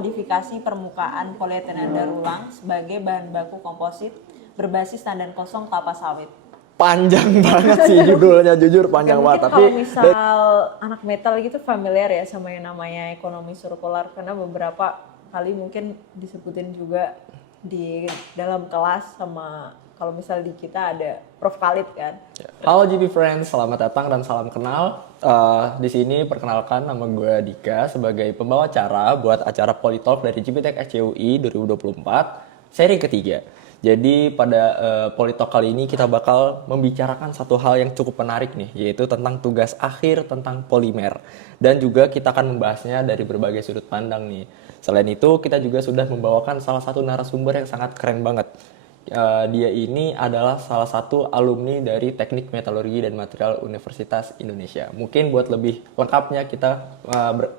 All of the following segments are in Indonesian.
modifikasi permukaan polietilen daur ulang sebagai bahan baku komposit berbasis tandan kosong kelapa sawit. Panjang banget sih judulnya, jujur panjang banget. Mungkin kalau misal anak metal gitu familiar ya sama yang namanya ekonomi sirkular, karena beberapa kali mungkin disebutin juga di dalam kelas sama kalau misal di kita ada Prof Khalid kan. Halo GP Friends, selamat datang dan salam kenal. Di sini perkenalkan nama gue Dika sebagai pembawa acara buat acara Politalk dari GP Tech SCUI 2024 seri ketiga. Jadi pada Politalk kali ini kita bakal membicarakan satu hal yang cukup menarik nih, yaitu tentang tugas akhir tentang polimer. Dan juga kita akan membahasnya dari berbagai sudut pandang nih. Selain itu kita juga sudah membawakan salah satu narasumber yang sangat keren banget. Dia ini adalah salah satu alumni dari Teknik Metalurgi dan Material Universitas Indonesia. Mungkin buat lebih lengkapnya kita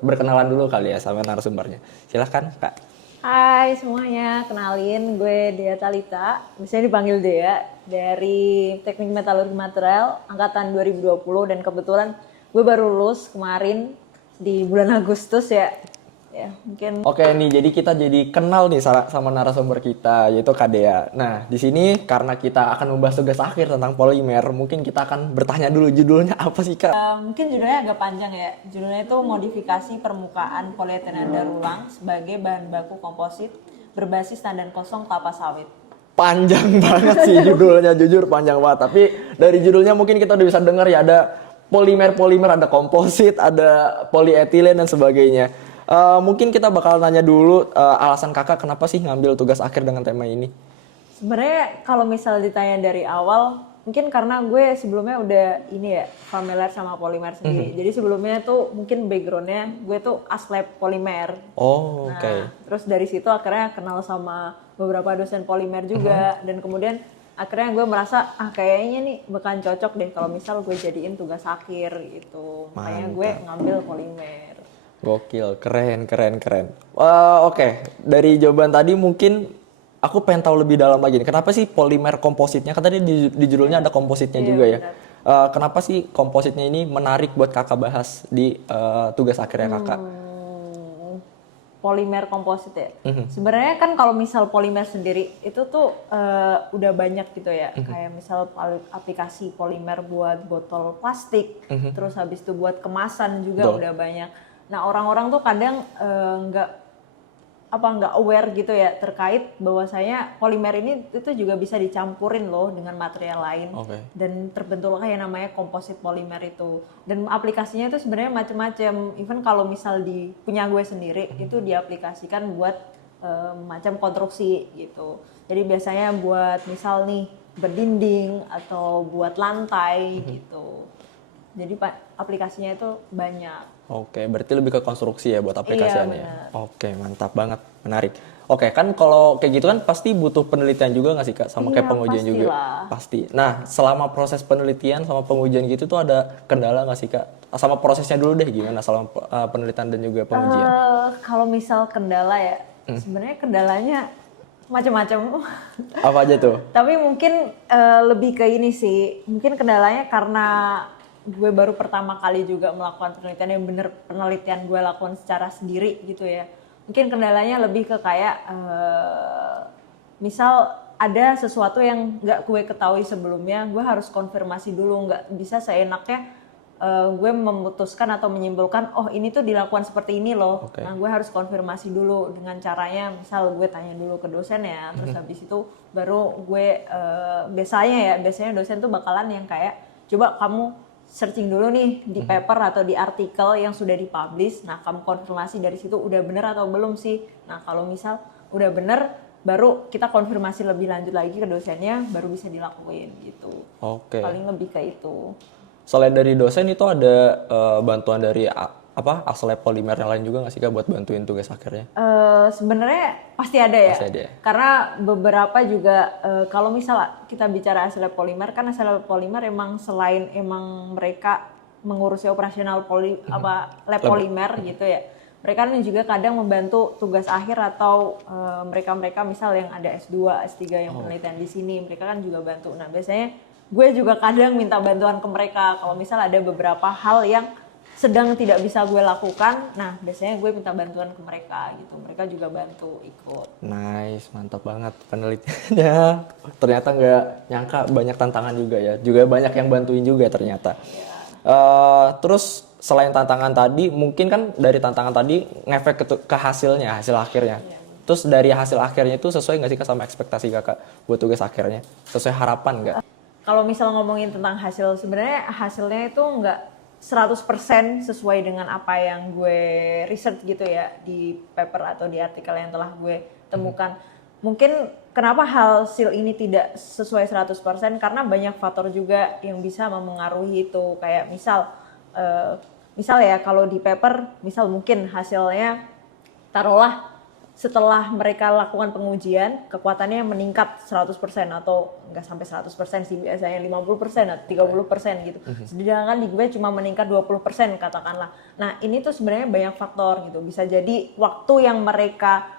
berkenalan dulu kali ya sama narasumbernya. Silahkan Kak. Hai semuanya, kenalin gue Dea Talita, biasanya dipanggil Dea, dari Teknik Metalurgi Material angkatan 2020 dan kebetulan gue baru lulus kemarin di bulan Agustus ya. Ya, mungkin. Oke nih, jadi kita jadi kenal nih sama narasumber kita, yaitu Kak Dea. Nah, di sini karena kita akan membahas tugas akhir tentang polimer, mungkin kita akan bertanya dulu judulnya apa sih Kak? Mungkin judulnya agak panjang ya. Judulnya itu modifikasi permukaan polietilen daur ulang sebagai bahan baku komposit berbasis tandan kosong kelapa sawit. Panjang banget sih judulnya, jujur panjang banget. Tapi dari judulnya mungkin kita udah bisa dengar ya, ada polimer, ada komposit, ada polietilen dan sebagainya. Mungkin kita bakal nanya dulu alasan kakak kenapa sih ngambil tugas akhir dengan tema ini? Sebenarnya kalau misal ditanya dari awal, mungkin karena gue sebelumnya udah ini ya familiar sama polimer sendiri. Jadi sebelumnya tuh mungkin backgroundnya gue tuh aslab polimer. Oh, oke. Terus dari situ akhirnya kenal sama beberapa dosen polimer juga dan kemudian akhirnya gue merasa kayaknya nih bakalan cocok deh kalau misal gue jadiin tugas akhir gitu. Makanya gue ngambil polimer. Gokil, keren. Oke. Dari jawaban tadi mungkin aku pengen tahu lebih dalam lagi nih. Kenapa sih polimer kompositnya? Kan tadi di judulnya ada kompositnya juga ya. Kenapa sih kompositnya ini menarik buat kakak bahas di tugas akhirnya kakak? Polimer komposit ya. Sebenarnya kan kalau misal polimer sendiri itu tuh udah banyak gitu ya. Kayak misal aplikasi polimer buat botol plastik, terus habis itu buat kemasan juga udah banyak. Nah orang-orang tuh kadang nggak aware gitu ya terkait bahwasanya polimer ini itu juga bisa dicampurin loh dengan material lain dan terbentuk kayak namanya komposit polimer itu. Dan aplikasinya itu sebenarnya macam-macam. Even kalau misal di punya gue sendiri itu diaplikasikan buat macam konstruksi gitu. Jadi biasanya buat misal nih berdinding atau buat lantai gitu. Jadi aplikasinya itu banyak. Oke, berarti lebih ke konstruksi ya buat aplikasiannya. Iya, Oke, mantap banget, menarik. Oke, kan kalau kayak gitu kan pasti butuh penelitian juga nggak sih Kak? Sama kayak pengujian juga? Pasti. Nah, selama proses penelitian sama pengujian gitu tuh ada kendala nggak sih Kak? Sama prosesnya dulu deh gimana selama penelitian dan juga pengujian? Kalau misal kendala ya, sebenarnya kendalanya macam-macam. Apa aja tuh? Tapi mungkin lebih ke ini sih, mungkin kendalanya karena gue baru pertama kali juga melakukan penelitian yang bener penelitian gue lakukan secara sendiri gitu ya. Mungkin kendalanya lebih ke kayak misal ada sesuatu yang nggak gue ketahui sebelumnya, gue harus konfirmasi dulu, nggak bisa seenaknya gue memutuskan atau menyimpulkan oh ini tuh dilakukan seperti ini loh. Nah gue harus konfirmasi dulu dengan caranya, misal gue tanya dulu ke dosen ya, terus habis itu baru gue biasanya dosen tuh bakalan yang kayak coba kamu searching dulu nih di paper atau di artikel yang sudah dipublish. Nah, kamu konfirmasi dari situ udah bener atau belum sih. Nah, kalau misal udah bener, baru kita konfirmasi lebih lanjut lagi ke dosennya, baru bisa dilakuin gitu. Oke. Paling lebih ke itu. Selain dari dosen itu ada bantuan dari aslab polimer yang lain juga nggak sih Kak buat bantuin tugas akhirnya? Sebenarnya pasti ada ya. Pasti ada ya? Karena beberapa juga kalau misal kita bicara aslab polimer, kan aslab polimer emang selain emang mereka mengurusi operasional lab polimer gitu ya. Mereka juga kadang membantu tugas akhir atau mereka misal yang ada S2, S3 yang penelitian di sini, mereka kan juga bantu. Nah, biasanya gue juga kadang minta bantuan ke mereka kalau misal ada beberapa hal yang sedang tidak bisa gue lakukan, nah biasanya gue minta bantuan ke mereka gitu. Mereka juga bantu ikut. Nice, mantap banget penelitiannya. Ternyata nggak nyangka banyak tantangan juga ya. Juga banyak yang bantuin juga ternyata. Terus selain tantangan tadi, mungkin kan dari tantangan tadi ngefek ke hasilnya, hasil akhirnya. Terus dari hasil akhirnya itu sesuai nggak sih Kak sama ekspektasi Kakak buat tugas akhirnya? Sesuai harapan nggak? Kalau misal ngomongin tentang hasil, sebenarnya hasilnya itu nggak 100% sesuai dengan apa yang gue research gitu ya di paper atau di artikel yang telah gue temukan. Mungkin kenapa hasil ini tidak sesuai 100% karena banyak faktor juga yang bisa memengaruhi itu. Kayak misal ya kalau di paper, misal mungkin hasilnya taruhlah setelah mereka lakukan pengujian, kekuatannya meningkat 100% atau enggak sampai 100% sih, biasanya 50% atau 30% gitu. Sedangkan di gue cuma meningkat 20% katakanlah. Nah ini tuh sebenarnya banyak faktor gitu. Bisa jadi waktu yang mereka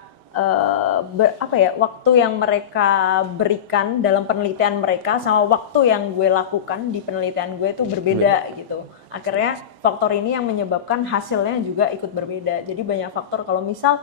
waktu yang mereka berikan dalam penelitian mereka sama waktu yang gue lakukan di penelitian gue itu berbeda gitu. Akhirnya faktor ini yang menyebabkan hasilnya juga ikut berbeda. Jadi banyak faktor. Kalau misal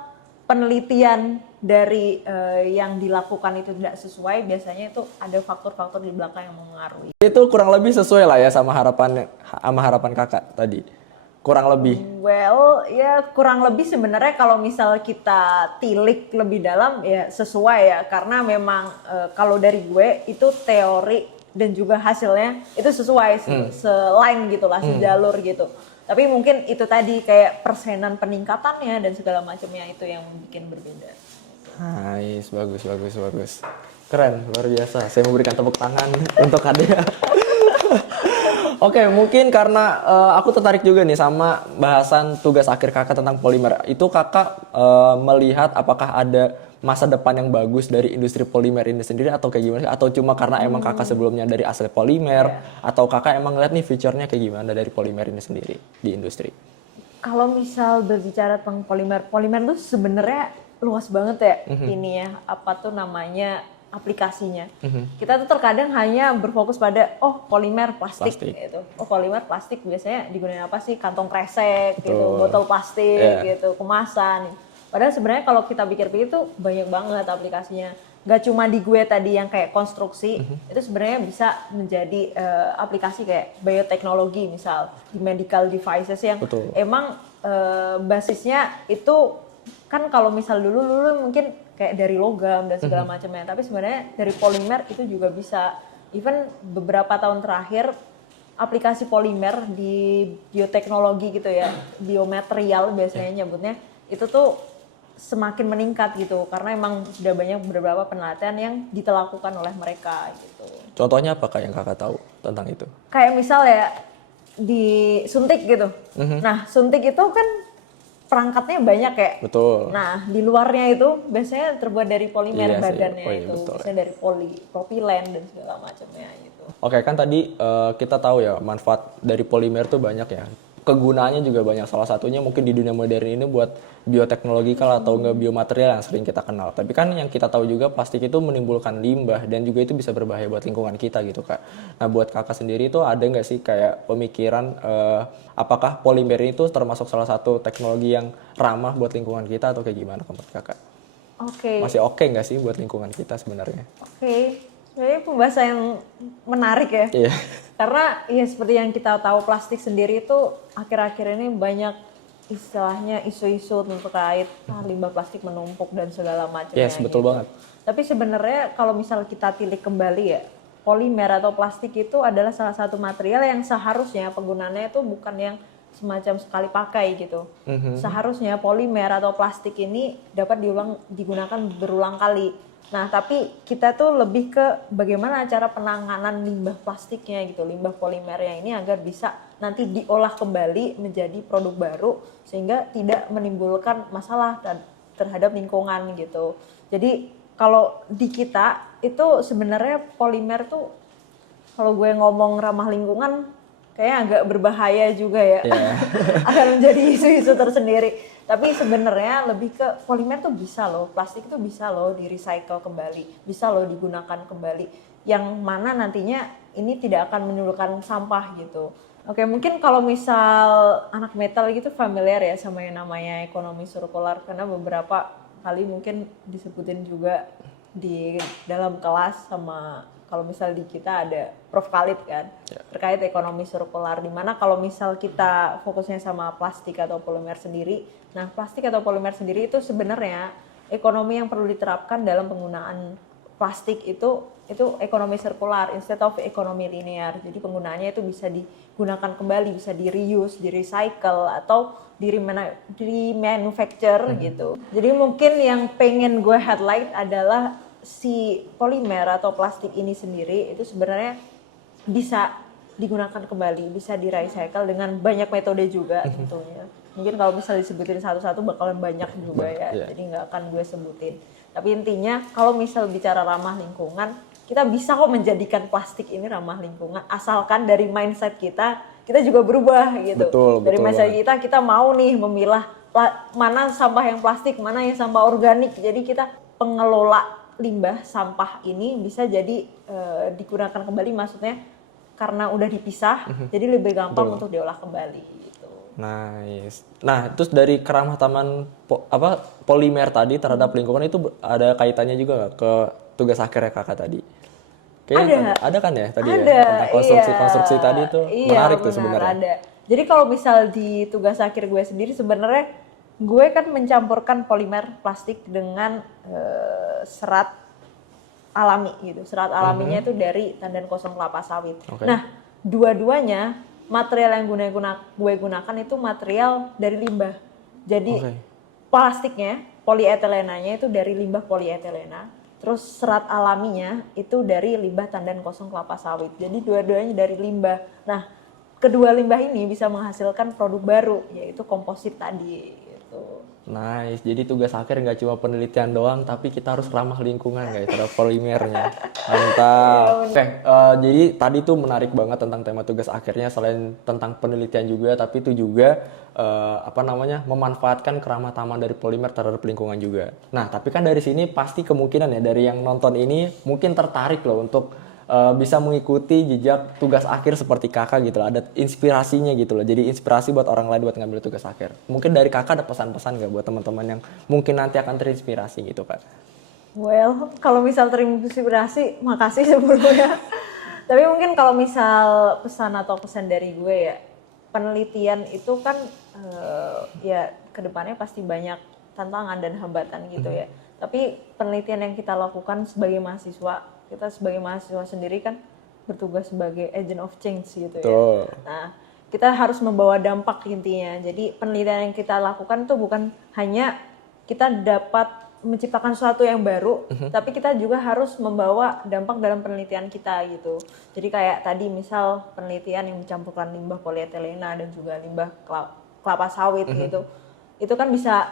penelitian dari yang dilakukan itu tidak sesuai, biasanya itu ada faktor-faktor di belakang yang mempengaruhi. Itu kurang lebih sesuai lah ya sama harapan Kakak tadi. Kurang lebih. Well, ya kurang lebih sebenarnya kalau misal kita tilik lebih dalam ya sesuai ya, karena memang kalau dari gue itu teori dan juga hasilnya itu sesuai, seline gitulah, sejalur gitu. Tapi mungkin itu tadi kayak persenan peningkatannya dan segala macamnya itu yang bikin berbeda. Nice, bagus. Keren, luar biasa. Saya memberikan tepuk tangan untuk Kadea. Oke, mungkin karena aku tertarik juga nih sama bahasan tugas akhir Kakak tentang polimer. Itu Kakak melihat apakah ada masa depan yang bagus dari industri polimer ini sendiri atau kayak gimana? Atau cuma karena emang Kakak sebelumnya dari asal polimer, atau Kakak emang ngeliat nih feature-nya kayak gimana dari polimer ini sendiri di industri? Kalau misal berbicara tentang polimer tuh sebenarnya luas banget ya ini ya, apa tuh namanya, aplikasinya. Kita tuh terkadang hanya berfokus pada polimer plastik gitu. Polimer plastik biasanya digunakan apa sih? Kantong kresek gitu, botol plastik gitu, kemasan. Padahal sebenarnya kalau kita pikir-pikir itu banyak banget aplikasinya. Gak cuma di gue tadi yang kayak konstruksi, itu sebenarnya bisa menjadi aplikasi kayak bioteknologi misal, di medical devices yang emang basisnya itu kan kalau misal dulu mungkin kayak dari logam dan segala macamnya, tapi sebenarnya dari polimer itu juga bisa. Even beberapa tahun terakhir aplikasi polimer di bioteknologi gitu ya, biomaterial biasanya nyebutnya, itu tuh semakin meningkat gitu karena emang sudah banyak beberapa penelitian yang dilakukan oleh mereka gitu. Contohnya apakah yang Kakak tahu tentang itu? Kayak misal ya disuntik gitu. Nah, suntik itu kan perangkatnya banyak ya. Betul. Nah, di luarnya itu biasanya terbuat dari polimer badannya itu. Biasanya dari propilen dan segala macamnya gitu. Oke, kan tadi kita tahu ya manfaat dari polimer tuh banyak ya. Kegunaannya juga banyak. Salah satunya mungkin di dunia modern ini buat bioteknologikal atau enggak biomaterial yang sering kita kenal. Tapi kan yang kita tahu juga plastik itu menimbulkan limbah dan juga itu bisa berbahaya buat lingkungan kita gitu Kak. Nah buat Kakak sendiri itu ada nggak sih kayak pemikiran apakah polimer itu termasuk salah satu teknologi yang ramah buat lingkungan kita atau kayak gimana menurut Kakak? Masih oke nggak sih buat lingkungan kita sebenarnya? Sebenarnya pembahasan yang menarik ya. Iya. Karena ya seperti yang kita tahu plastik sendiri itu akhir-akhir ini banyak istilahnya isu-isu terkait limbah plastik menumpuk dan segala macamnya. Yes, betul banget. Tapi sebenarnya kalau misal kita tilik kembali ya, polimer atau plastik itu adalah salah satu material yang seharusnya penggunaannya itu bukan yang semacam sekali pakai gitu. Seharusnya polimer atau plastik ini dapat digunakan berulang kali. Nah, tapi kita tuh lebih ke bagaimana cara penanganan limbah plastiknya gitu, limbah polimernya ini agar bisa nanti diolah kembali menjadi produk baru sehingga tidak menimbulkan masalah terhadap lingkungan gitu. Jadi kalau di kita itu sebenarnya polimer tuh kalau gue ngomong ramah lingkungan kayaknya agak berbahaya juga ya. Akan menjadi isu-isu tersendiri. Tapi sebenarnya lebih ke polimer tuh bisa loh, plastik tuh bisa loh di recycle kembali, bisa loh digunakan kembali. Yang mana nantinya ini tidak akan menimbulkan sampah gitu. Oke, mungkin kalau misal anak metal gitu familiar ya sama yang namanya ekonomi sirkular, karena beberapa kali mungkin disebutin juga di dalam kelas sama kalau misal di kita ada Prof Khalid kan terkait ekonomi sirkular, dimana kalau misal kita fokusnya sama plastik atau polimer sendiri, nah plastik atau polimer sendiri itu sebenarnya ekonomi yang perlu diterapkan dalam penggunaan plastik itu ekonomi sirkular instead of ekonomi linear. Jadi penggunaannya itu bisa digunakan kembali, bisa di reuse, di recycle atau di remanufacture gitu. Jadi mungkin yang pengen gue highlight adalah si polimer atau plastik ini sendiri itu sebenarnya bisa digunakan kembali, bisa di recycle dengan banyak metode juga tentunya. Mungkin kalau misalnya disebutin satu-satu bakalan banyak juga ya, jadi nggak akan gue sebutin. Tapi intinya kalau misal bicara ramah lingkungan, kita bisa kok menjadikan plastik ini ramah lingkungan asalkan dari mindset kita juga berubah gitu. Dari mindset kita mau nih memilah mana sampah yang plastik, mana yang sampah organik. Jadi kita pengelola limbah sampah ini bisa jadi digunakan kembali, maksudnya karena udah dipisah, jadi lebih gampang untuk diolah kembali gitu. Nice. Nah, terus dari keramah taman polimer tadi terhadap lingkungan itu ada kaitannya juga nggak ke tugas akhirnya kakak tadi? Kayaknya ada kan ya tadi ya tentang konstruksi tadi itu menarik tuh sebenarnya. Ada. Jadi kalau misal di tugas akhir gue sendiri sebenarnya gue kan mencampurkan polimer plastik dengan serat alami gitu. Serat alaminya itu dari tandan kosong kelapa sawit. Nah, dua-duanya material yang gue gunakan itu material dari limbah. Jadi plastiknya, polietilenanya itu dari limbah polietilena. Terus serat alaminya itu dari limbah tandan kosong kelapa sawit. Jadi dua-duanya dari limbah. Nah, kedua limbah ini bisa menghasilkan produk baru, yaitu komposit tadi. Gitu. Nice, jadi tugas akhir nggak cuma penelitian doang, tapi kita harus ramah lingkungan guys, terhadap polimernya. Mantap. Jadi tadi tuh menarik banget tentang tema tugas akhirnya, selain tentang penelitian juga, tapi itu juga memanfaatkan keramah taman dari polimer terhadap lingkungan juga. Nah, tapi kan dari sini pasti kemungkinan ya dari yang nonton ini mungkin tertarik loh untuk bisa mengikuti jejak tugas akhir seperti kakak gitu loh. Ada inspirasinya gitu loh. Jadi inspirasi buat orang lain buat ngambil tugas akhir. Mungkin dari kakak ada pesan-pesan nggak buat teman-teman yang mungkin nanti akan terinspirasi gitu kak? Well, kalau misal terinspirasi, makasih sebelumnya. Tapi mungkin kalau misal pesan atau pesan dari gue ya, penelitian itu kan ya kedepannya pasti banyak tantangan dan hambatan gitu ya. Tapi penelitian yang kita lakukan sebagai mahasiswa, kita sebagai mahasiswa sendiri kan bertugas sebagai agent of change gitu ya. Nah, kita harus membawa dampak intinya. Jadi penelitian yang kita lakukan tuh bukan hanya kita dapat menciptakan sesuatu yang baru, tapi kita juga harus membawa dampak dalam penelitian kita gitu. Jadi kayak tadi misal penelitian yang mencampurkan limbah polietilena dan juga limbah kelapa sawit gitu. Itu kan bisa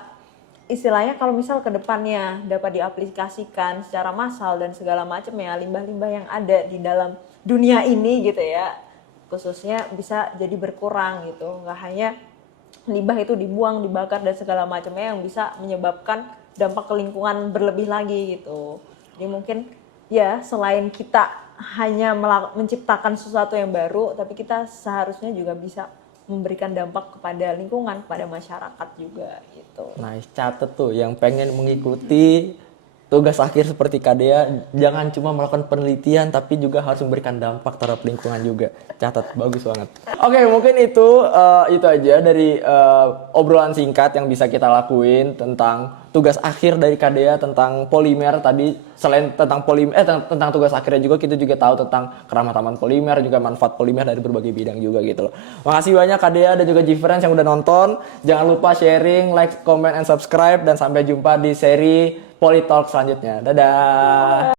istilahnya kalau misal ke depannya dapat diaplikasikan secara massal dan segala macam ya, limbah-limbah yang ada di dalam dunia ini gitu ya, khususnya bisa jadi berkurang gitu. Nggak hanya limbah itu dibuang, dibakar dan segala macamnya yang bisa menyebabkan dampak ke lingkungan berlebih lagi gitu. Jadi mungkin ya selain kita hanya menciptakan sesuatu yang baru, tapi kita seharusnya juga bisa memberikan dampak kepada lingkungan, kepada masyarakat juga gitu. Nice, catet tuh yang pengen mengikuti tugas akhir seperti Kadea, jangan cuma melakukan penelitian tapi juga harus memberikan dampak terhadap lingkungan juga. Catat, bagus banget. Oke, mungkin itu aja dari obrolan singkat yang bisa kita lakuin tentang tugas akhir dari Kadea tentang polimer tadi. Selain tentang tentang tugas akhirnya juga kita juga tahu tentang keramah taman polimer, juga manfaat polimer dari berbagai bidang juga gitu loh. Makasih banyak Kadea dan juga Gfriends yang udah nonton. Jangan lupa sharing, like, comment, and subscribe, dan sampai jumpa di seri Politalk selanjutnya. Dadah.